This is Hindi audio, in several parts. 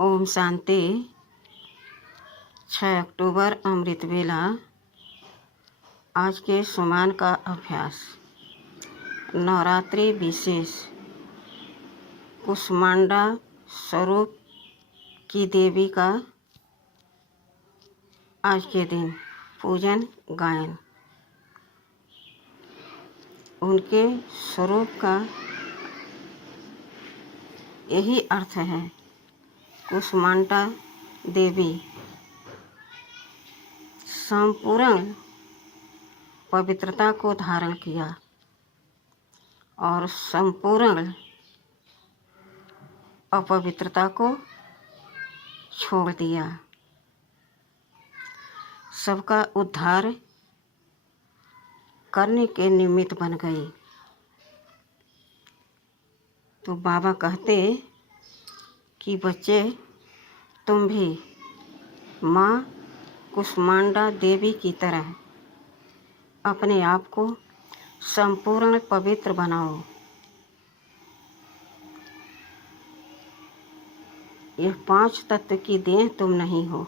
ओम शांति। 6 अक्टूबर अमृत वेला। आज के सुमान का अभ्यास। नवरात्रि विशेष कुष्मांडा स्वरूप की देवी का आज के दिन पूजन गायन। उनके स्वरूप का यही अर्थ है। कुष्मांडा देवी संपूर्ण पवित्रता को धारण किया और संपूर्ण अपवित्रता को छोड़ दिया। सबका उद्धार करने के निमित्त बन गई। तो बाबा कहते कि बच्चे, तुम भी माँ कुष्मांडा देवी की तरह अपने आप को संपूर्ण पवित्र बनाओ। यह 5 तत्व की देह तुम नहीं हो।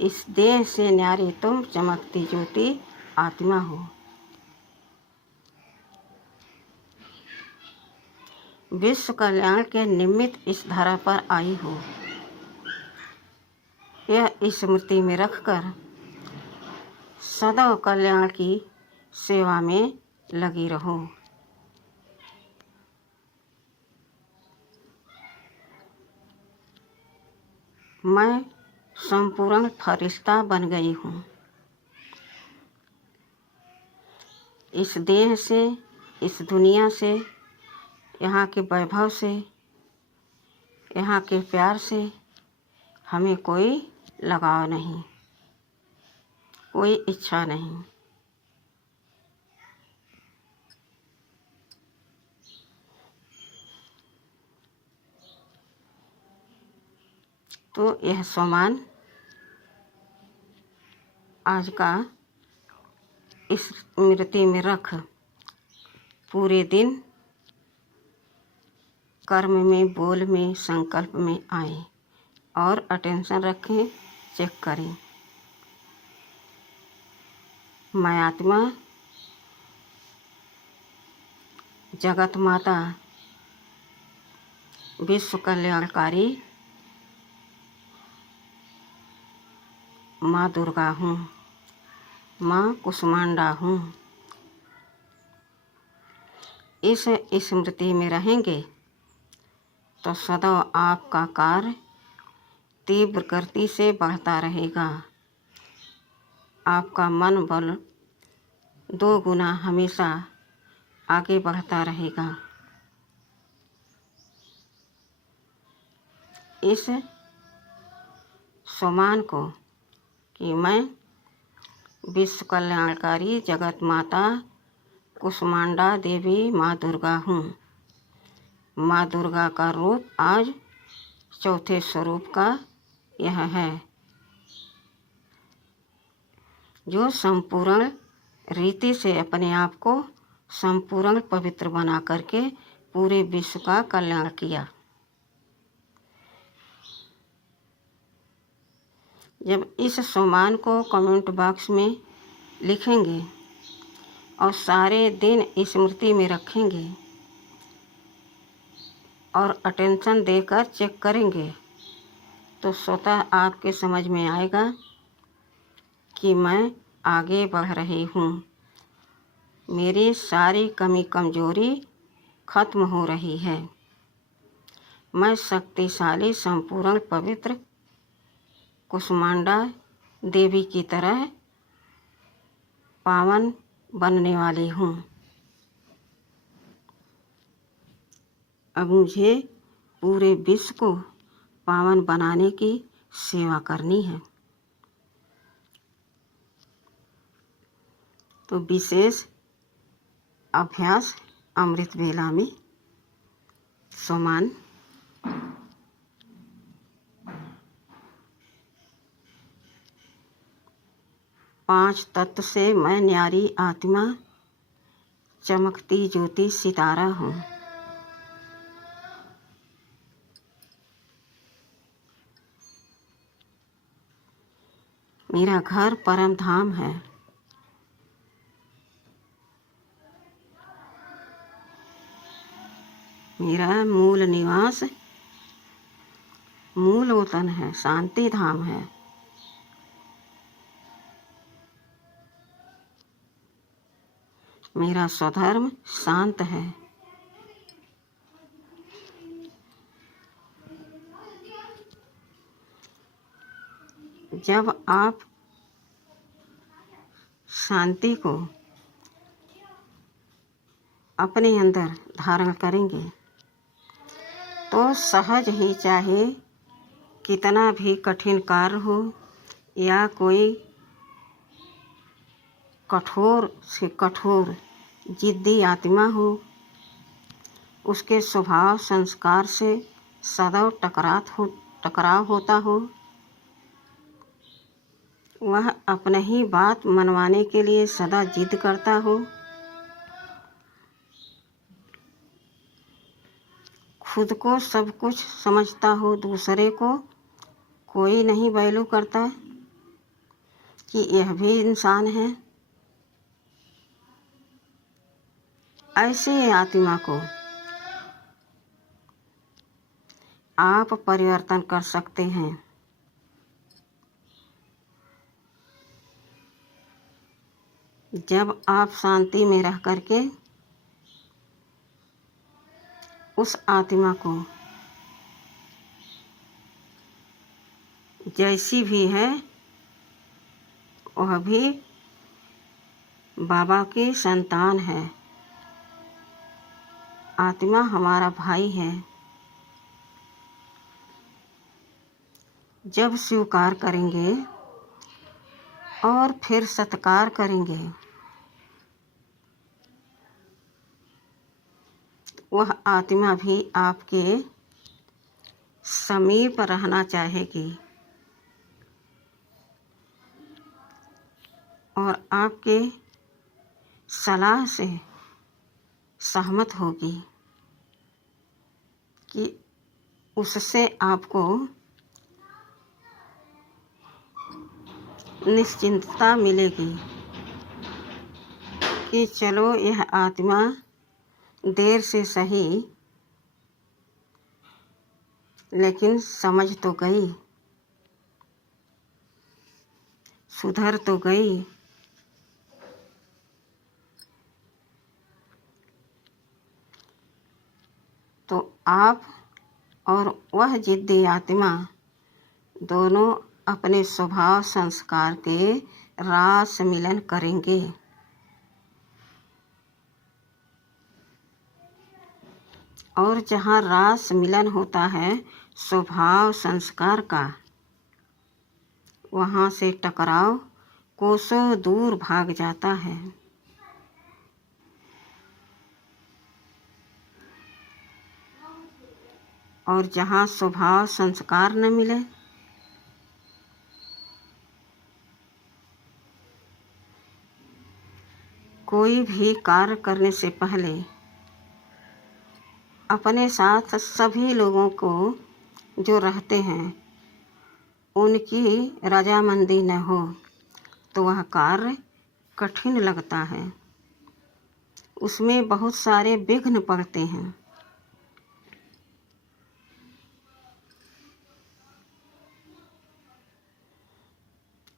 इस देह से न्यारी तुम चमकती ज्योति आत्मा हो। विश्व कल्याण के निमित्त इस धरा पर आई हो। यह स्मृति में रखकर सदैव कल्याण की सेवा में लगी रहो। मैं संपूर्ण फरिश्ता बन गई हूँ। इस देह से, इस दुनिया से, यहाँ के वैभव से, यहाँ के प्यार से हमें कोई लगाव नहीं, कोई इच्छा नहीं। तो यह सम्मान आज का इस स्मृति में रख पूरे दिन कर्म में, बोल में, संकल्प में आए और अटेंशन रखें, चेक करें। मैं आत्मा जगत माता विश्व कल्याणकारी माँ दुर्गा हूँ, माँ कुष्मांडा हूँ। इस स्मृति में रहेंगे तो सदैव आपका कार्य तीव्र गति से बढ़ता रहेगा। आपका मन बल 2 गुना हमेशा आगे बढ़ता रहेगा। इस सम्मान को कि मैं विश्व कल्याणकारी जगत माता कुष्मांडा देवी माँ दुर्गा हूँ। माँ दुर्गा का रूप आज चौथे स्वरूप का यह है, जो संपूर्ण रीति से अपने आप को संपूर्ण पवित्र बना करके पूरे विश्व का कल्याण किया। जब इस सम्मान को कमेंट बॉक्स में लिखेंगे और सारे दिन स्मृति में रखेंगे और अटेंशन देकर चेक करेंगे तो स्वतः आपके समझ में आएगा कि मैं आगे बढ़ रही हूँ। मेरी सारी कमी कमजोरी खत्म हो रही है। मैं शक्तिशाली संपूर्ण पवित्र कुष्मांडा देवी की तरह पावन बनने वाली हूँ। अब मुझे पूरे विश्व को पावन बनाने की सेवा करनी है। तो विशेष अभ्यास अमृत वेला में सम्मान। पांच तत्व से मैं न्यारी आत्मा चमकती ज्योति सितारा हूँ। मेरा घर परम धाम है। मेरा मूल निवास मूल वतन है, शांति धाम है। मेरा स्वधर्म शांत है। जब आप शांति को अपने अंदर धारण करेंगे तो सहज ही, चाहे कितना भी कठिन कार्य हो या कोई कठोर से कठोर जिद्दी आत्मा हो, उसके स्वभाव संस्कार से सदैव टकराव होता हो, वह अपने ही बात मनवाने के लिए सदा जिद करता हो, खुद को सब कुछ समझता हो, दूसरे को कोई नहीं वैल्यू करता कि यह भी इंसान है, ऐसी आत्मा को आप परिवर्तन कर सकते हैं। जब आप शांति में रह करके उस आत्मा को जैसी भी है वह भी बाबा की संतान है, आत्मा हमारा भाई है, जब स्वीकार करेंगे और फिर सत्कार करेंगे, वह आत्मा भी आपके समीप रहना चाहेगी और आपके सलाह से सहमत होगी कि उससे आपको निश्चिंतता मिलेगी कि चलो यह आत्मा देर से सही लेकिन समझ तो गई, सुधर तो गई। तो आप और वह जिद्दी आत्मा दोनों अपने स्वभाव संस्कार के रास मिलन करेंगे और जहाँ रास मिलन होता है स्वभाव संस्कार का, वहाँ से टकराव कोसों दूर भाग जाता है। और जहाँ स्वभाव संस्कार न मिले, कोई भी कार्य करने से पहले अपने साथ सभी लोगों को जो रहते हैं उनकी रजामंदी न हो तो वह कार्य कठिन लगता है, उसमें बहुत सारे विघ्न पड़ते हैं।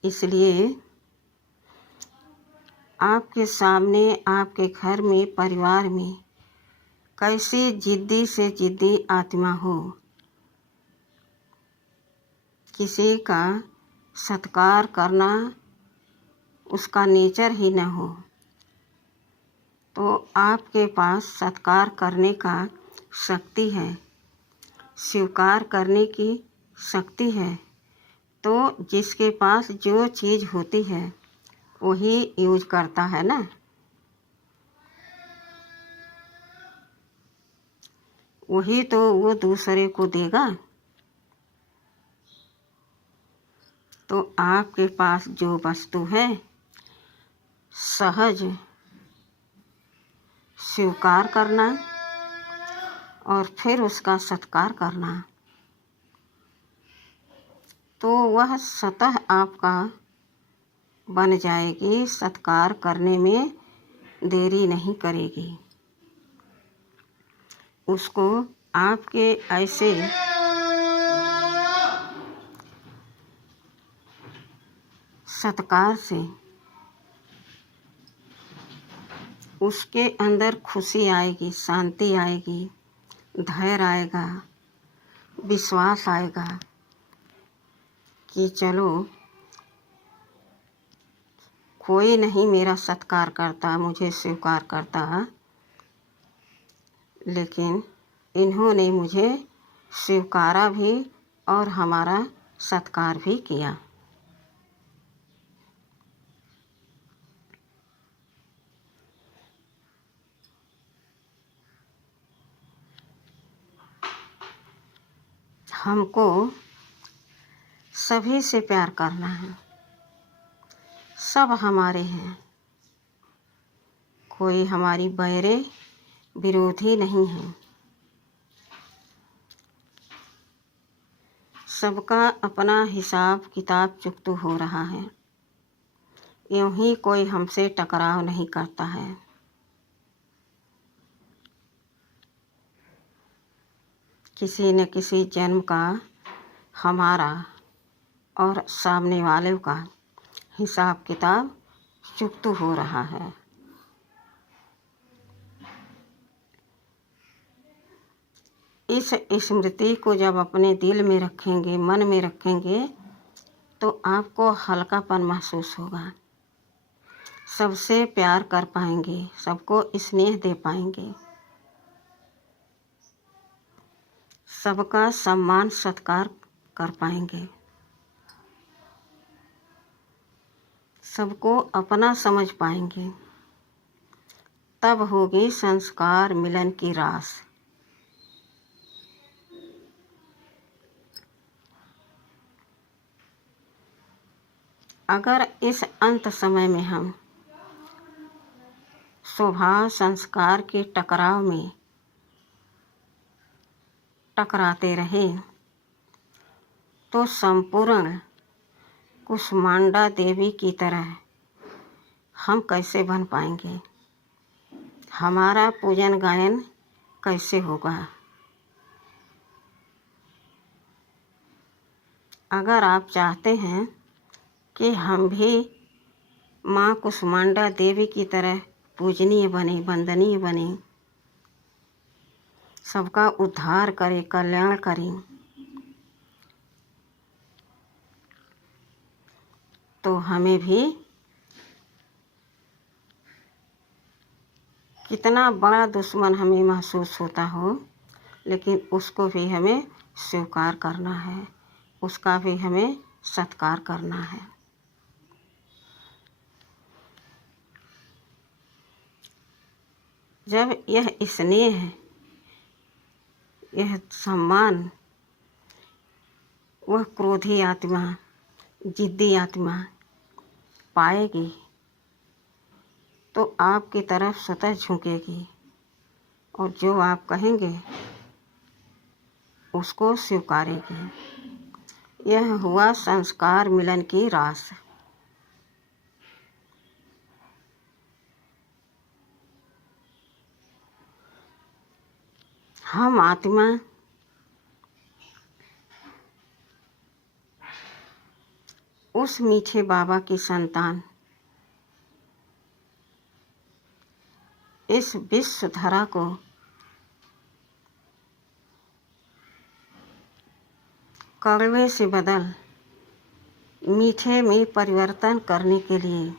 इसलिए आपके सामने, आपके घर में, परिवार में कैसी जिद्दी से जिद्दी आत्मा हो, किसी का सत्कार करना उसका नेचर ही न हो, तो आपके पास सत्कार करने का शक्ति है, स्वीकार करने की शक्ति है। तो जिसके पास जो चीज़ होती है वही यूज करता है ना। वही तो वो दूसरे को देगा। तो आपके पास जो वस्तु है सहज स्वीकार करना और फिर उसका सत्कार करना, तो वह स्वतः आपका बन जाएगी, सत्कार करने में देरी नहीं करेगी। उसको आपके ऐसे सत्कार से उसके अंदर खुशी आएगी, शांति आएगी, धैर्य आएगा, विश्वास आएगा कि चलो कोई नहीं मेरा सत्कार करता, मुझे स्वीकार करता, लेकिन इन्होंने मुझे स्वीकारा भी और हमारा सत्कार भी किया। हमको सभी से प्यार करना है, सब हमारे हैं, कोई हमारी बैरे विरोधी नहीं है। सबका अपना हिसाब किताब चुकता हो रहा है, यूँ ही कोई हमसे टकराव नहीं करता है। किसी न किसी जन्म का हमारा और सामने वाले का हिसाब किताब चुकता हो रहा है। इस स्मृति को जब अपने दिल में रखेंगे, मन में रखेंगे, तो आपको हल्कापन महसूस होगा, सबसे प्यार कर पाएंगे, सबको स्नेह दे पाएंगे, सबका सम्मान सत्कार कर पाएंगे, सबको अपना समझ पाएंगे। तब होगी संस्कार मिलन की रास। अगर इस अंत समय में हम स्वभाव संस्कार के टकराव में टकराते रहे तो संपूर्ण कुष्मांडा देवी की तरह हम कैसे बन पाएंगे, हमारा पूजन गायन कैसे होगा। अगर आप चाहते हैं कि हम भी माँ कुष्मांडा देवी की तरह पूजनीय बने, वंदनीय बने, सबका उद्धार करें, कल्याण करें, तो हमें भी कितना बड़ा दुश्मन हमें महसूस होता हो, लेकिन उसको भी हमें स्वीकार करना है, उसका भी हमें सत्कार करना है। जब यह स्नेह, यह सम्मान वह क्रोधी आत्मा, जिद्दी आत्मा पाएगी तो आपकी तरफ स्वतः झुकेगी और जो आप कहेंगे उसको स्वीकारेगी। यह हुआ संस्कार मिलन की रास। हम आत्मा उस मीठे बाबा की संतान, इस विश्व धरा को कड़वे से बदल मीठे में परिवर्तन करने के लिए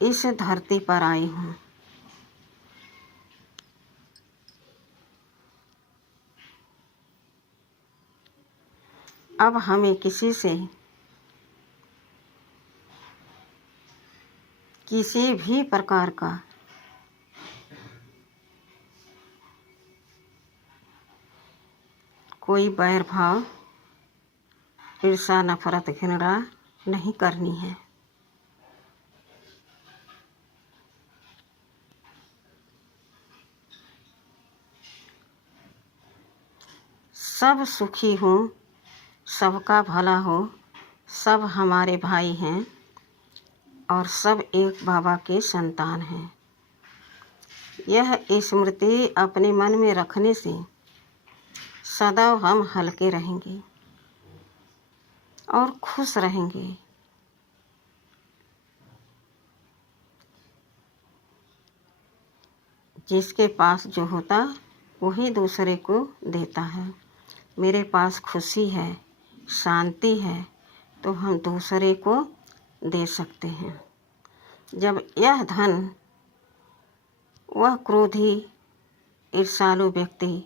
इस धरती पर आई हूँ। अब हमें किसी से किसी भी प्रकार का कोई बैर भाव, ईर्षा, नफरत, घृणा नहीं करनी है। सब सुखी हों, सबका भला हो, सब हमारे भाई हैं और सब एक बाबा के संतान हैं। यह स्मृति अपने मन में रखने से सदैव हम हल्के रहेंगे और खुश रहेंगे। जिसके पास जो होता वही दूसरे को देता है। मेरे पास खुशी है, शांति है, तो हम दूसरे को दे सकते हैं। जब यह धन वह क्रोधी ईर्ष्यालु व्यक्ति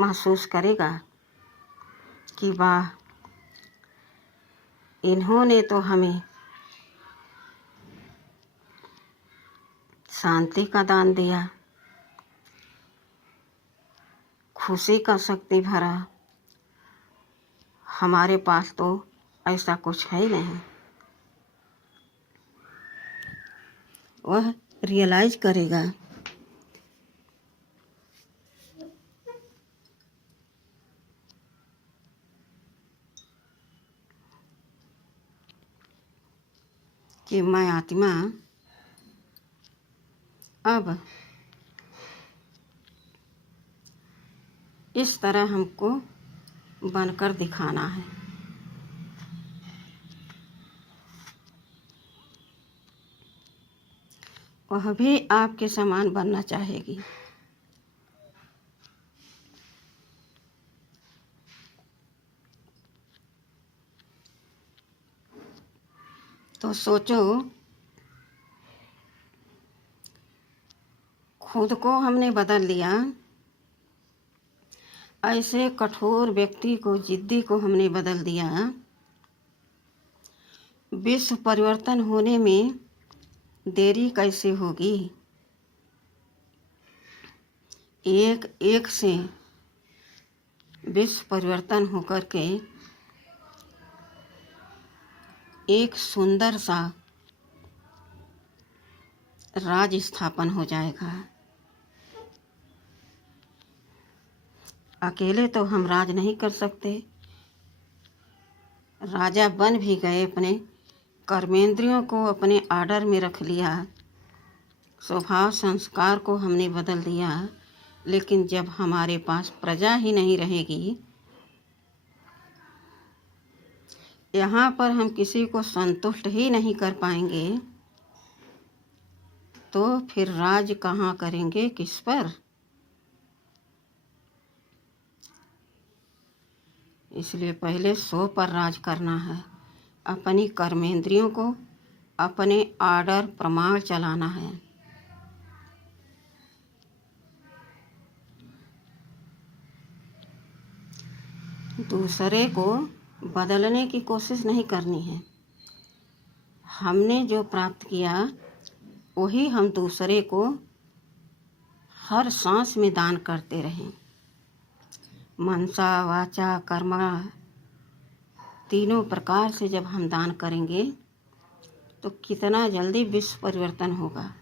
महसूस करेगा कि वाह, इन्होंने तो हमें शांति का दान दिया, खुशी का शक्ति भरा, हमारे पास तो ऐसा कुछ है ही नहीं। वह रियलाइज करेगा कि मैं आत्मा अब इस तरह हमको बनकर दिखाना है। वह भी आपके समान बनना चाहेगी। तो सोचो, खुद को हमने बदल लिया, ऐसे कठोर व्यक्ति को, जिद्दी को हमने बदल दिया। विश्व परिवर्तन होने में देरी कैसे होगी? एक एक से विश्व परिवर्तन होकर के एक सुंदर सा राज स्थापन हो जाएगा। अकेले तो हम राज नहीं कर सकते। राजा बन भी गए, अपने कर्मेंद्रियों को अपने आर्डर में रख लिया, स्वभाव संस्कार को हमने बदल दिया, लेकिन जब हमारे पास प्रजा ही नहीं रहेगी, यहाँ पर हम किसी को संतुष्ट ही नहीं कर पाएंगे, तो फिर राज कहाँ करेंगे, किस पर? इसलिए पहले स्व पर राज करना है। अपनी कर्मेंद्रियों को अपने आर्डर प्रमाण चलाना है। दूसरे को बदलने की कोशिश नहीं करनी है। हमने जो प्राप्त किया वही हम दूसरे को हर सांस में दान करते रहें। मनसा, वाचा, कर्मा, तीनों प्रकार से जब हम दान करेंगे तो कितना जल्दी विश्व परिवर्तन होगा।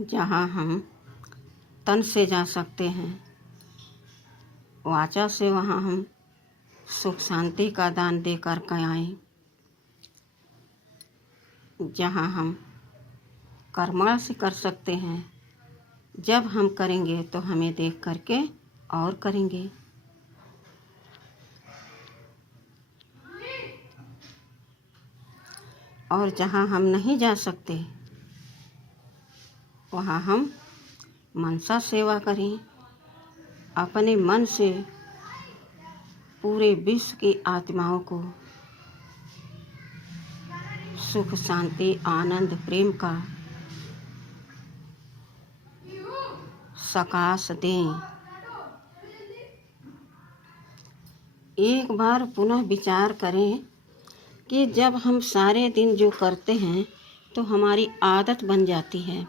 जहाँ हम तन से जा सकते हैं, वाचा से वहाँ हम सुख शांति का दान दे कर के आएँ। जहाँ हम कर्मा से कर सकते हैं, जब हम करेंगे तो हमें देख करके और करेंगे। और जहाँ हम नहीं जा सकते वहाँ हम मनसा सेवा करें। अपने मन से पूरे विश्व की आत्माओं को सुख शांति आनंद प्रेम का सकाश दें। एक बार पुनः विचार करें कि जब हम सारे दिन जो करते हैं तो हमारी आदत बन जाती है,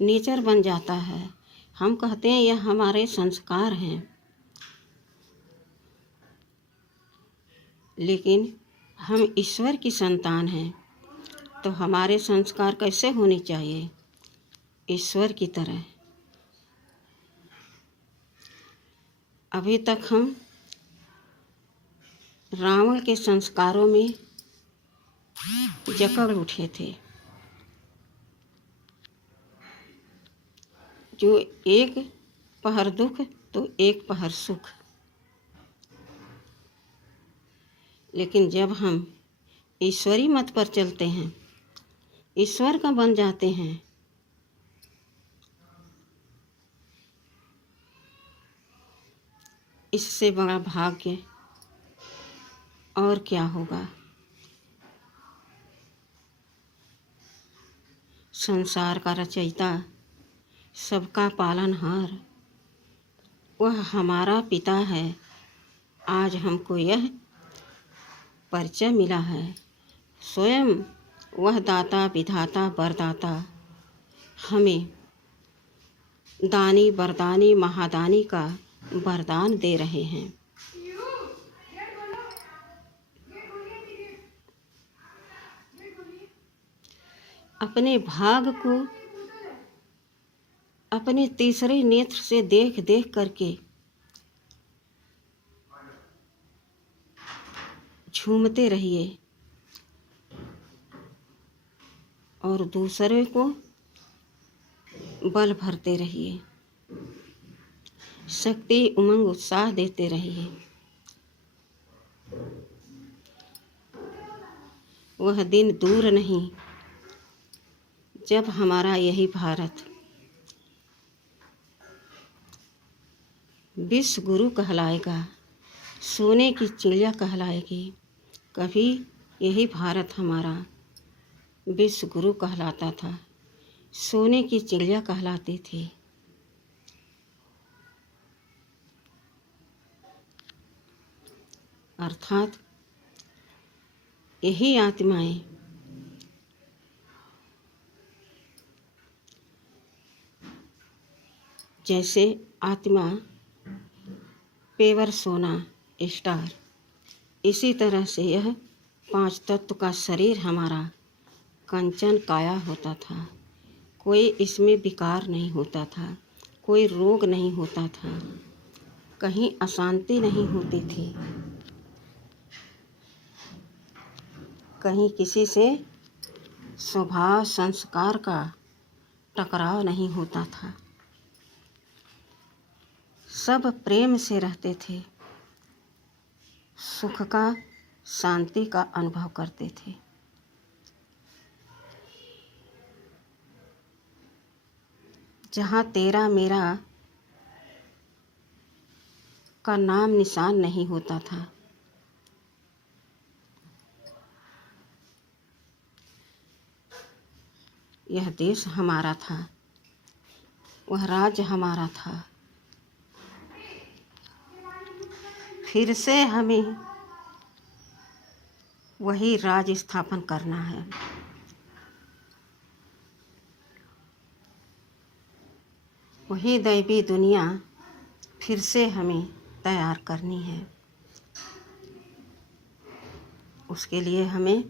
नेचर बन जाता है। हम कहते हैं यह हमारे संस्कार हैं, लेकिन हम ईश्वर की संतान हैं, तो हमारे संस्कार कैसे होने चाहिए? ईश्वर की तरह। अभी तक हम रावण के संस्कारों में जकड़ उठे थे। जो एक पहर दुख तो एक पहर सुख। लेकिन जब हम ईश्वरी मत पर चलते हैं, ईश्वर का बन जाते हैं, इससे बड़ा भाग्य और क्या होगा। संसार का रचयिता, सबका पालनहार, वह हमारा पिता है। आज हमको यह परिचय मिला है। स्वयं वह दाता विधाता वरदाता हमें दानी वरदानी महादानी का वरदान दे रहे हैं। अपने भाग को अपने तीसरे नेत्र से देख देख करके झूमते रहिए और दूसरे को बल भरते रहिए, शक्ति उमंग उत्साह देते रहिए। वह दिन दूर नहीं जब हमारा यही भारत विश्व गुरु कहलाएगा, सोने की चिड़िया कहलाएगी। कभी यही भारत हमारा विश्व गुरु कहलाता था, सोने की चिड़िया कहलाती थी। अर्थात यही आत्माएं जैसे आत्मा पेवर सोना स्टार, इसी तरह से यह 5 तत्व का शरीर हमारा कंचन काया होता था। कोई इसमें विकार नहीं होता था, कोई रोग नहीं होता था, कहीं अशांति नहीं होती थी, कहीं किसी से स्वभाव संस्कार का टकराव नहीं होता था। सब प्रेम से रहते थे, सुख का शांति का अनुभव करते थे। जहाँ तेरा मेरा का नाम निशान नहीं होता था, यह देश हमारा था, वह राज्य हमारा था। फिर से हमें वही राज स्थापन करना है। वही दैवी दुनिया फिर से हमें तैयार करनी है। उसके लिए हमें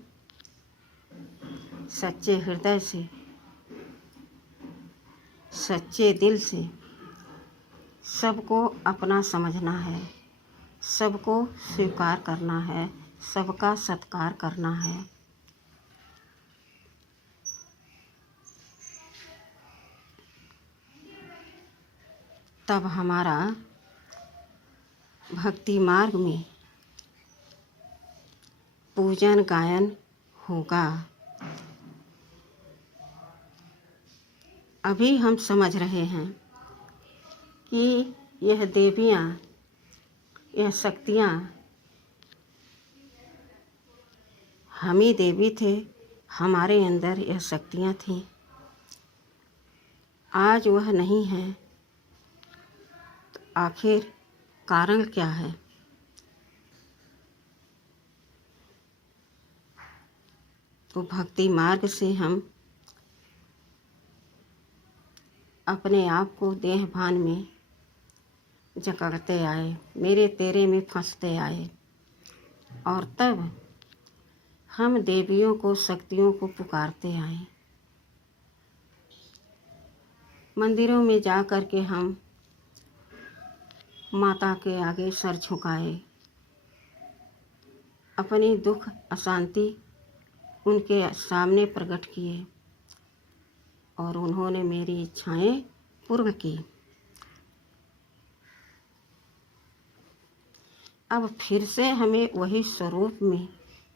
सच्चे हृदय से, सच्चे दिल से सबको अपना समझना है, सबको स्वीकार करना है, सबका सत्कार करना है। तब हमारा भक्ति मार्ग में पूजन गायन होगा। अभी हम समझ रहे हैं कि यह देवियाँ, यह शक्तियाँ हम ही देवी थे, हमारे अंदर यह शक्तियाँ थीं। आज वह नहीं है, तो आखिर कारण क्या है? तो भक्ति मार्ग से हम अपने आप को देह भान में जकड़ते आए, मेरे तेरे में फंसते आए, और तब हम देवियों को, शक्तियों को पुकारते आए। मंदिरों में जा कर के हम माता के आगे सर झुकाए, अपनी दुख अशांति उनके सामने प्रकट किए और उन्होंने मेरी इच्छाएं पूर्ण की। अब फिर से हमें वही स्वरूप में,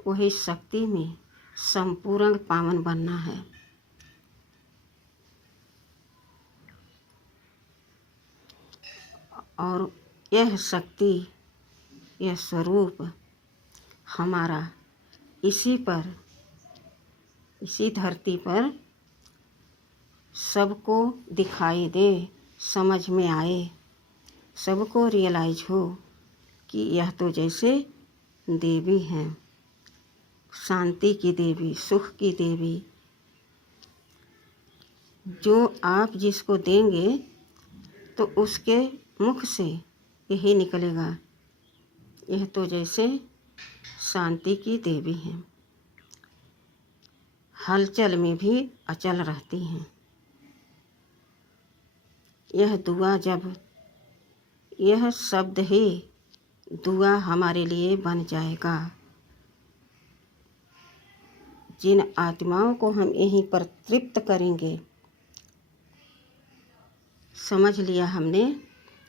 वही शक्ति में संपूर्ण पावन बनना है। और यह शक्ति, यह स्वरूप हमारा इसी धरती पर सबको दिखाई दे, समझ में आए, सबको रियलाइज हो कि यह तो जैसे देवी हैं, शांति की देवी, सुख की देवी। जो आप जिसको देंगे तो उसके मुख से यही निकलेगा, यह तो जैसे शांति की देवी हैं, हलचल में भी अचल रहती हैं। यह दुआ, जब यह शब्द ही दुआ हमारे लिए बन जाएगा, जिन आत्माओं को हम यहीं पर तृप्त करेंगे, समझ लिया हमने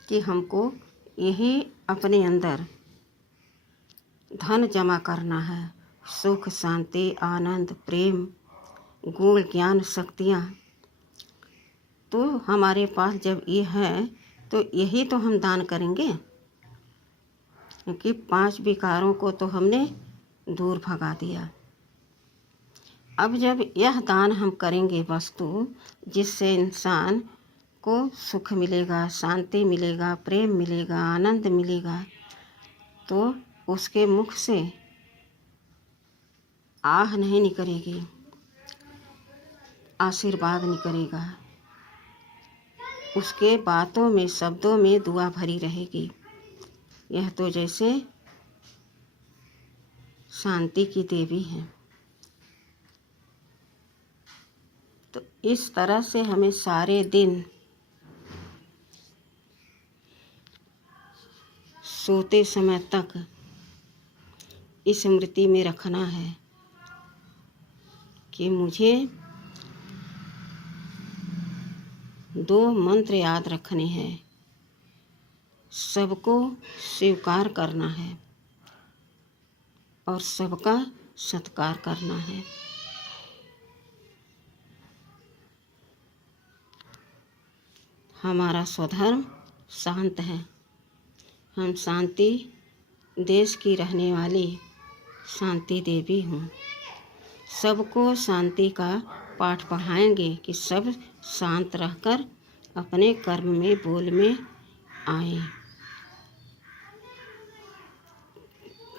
कि हमको यही अपने अंदर धन जमा करना है, सुख, शांति, आनंद, प्रेम, गुण, ज्ञान, शक्तियाँ। तो हमारे पास जब ये है तो यही तो हम दान करेंगे, क्योंकि 5 विकारों को तो हमने दूर भगा दिया। अब जब यह दान हम करेंगे वस्तु, जिससे इंसान को सुख मिलेगा, शांति मिलेगा, प्रेम मिलेगा, आनंद मिलेगा, तो उसके मुख से आह नहीं निकलेगी, आशीर्वाद निकलेगा। उसके बातों में, शब्दों में दुआ भरी रहेगी। यह तो जैसे शांति की देवी हैं। तो इस तरह से हमें सारे दिन सोते समय तक स्मृति में रखना है कि मुझे 2 मंत्र याद रखने हैं। सबको स्वीकार करना है और सबका सत्कार करना है। हमारा स्वधर्म शांत है। हम शांति देश की रहने वाली शांति देवी हूँ। सबको शांति का पाठ पढ़ाएंगे कि सब शांत रहकर अपने कर्म में, बोल में आए।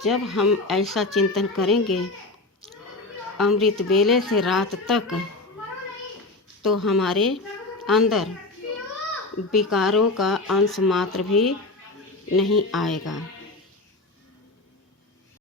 जब हम ऐसा चिंतन करेंगे अमृत बेले से रात तक, तो हमारे अंदर विकारों का अंश मात्र भी नहीं आएगा।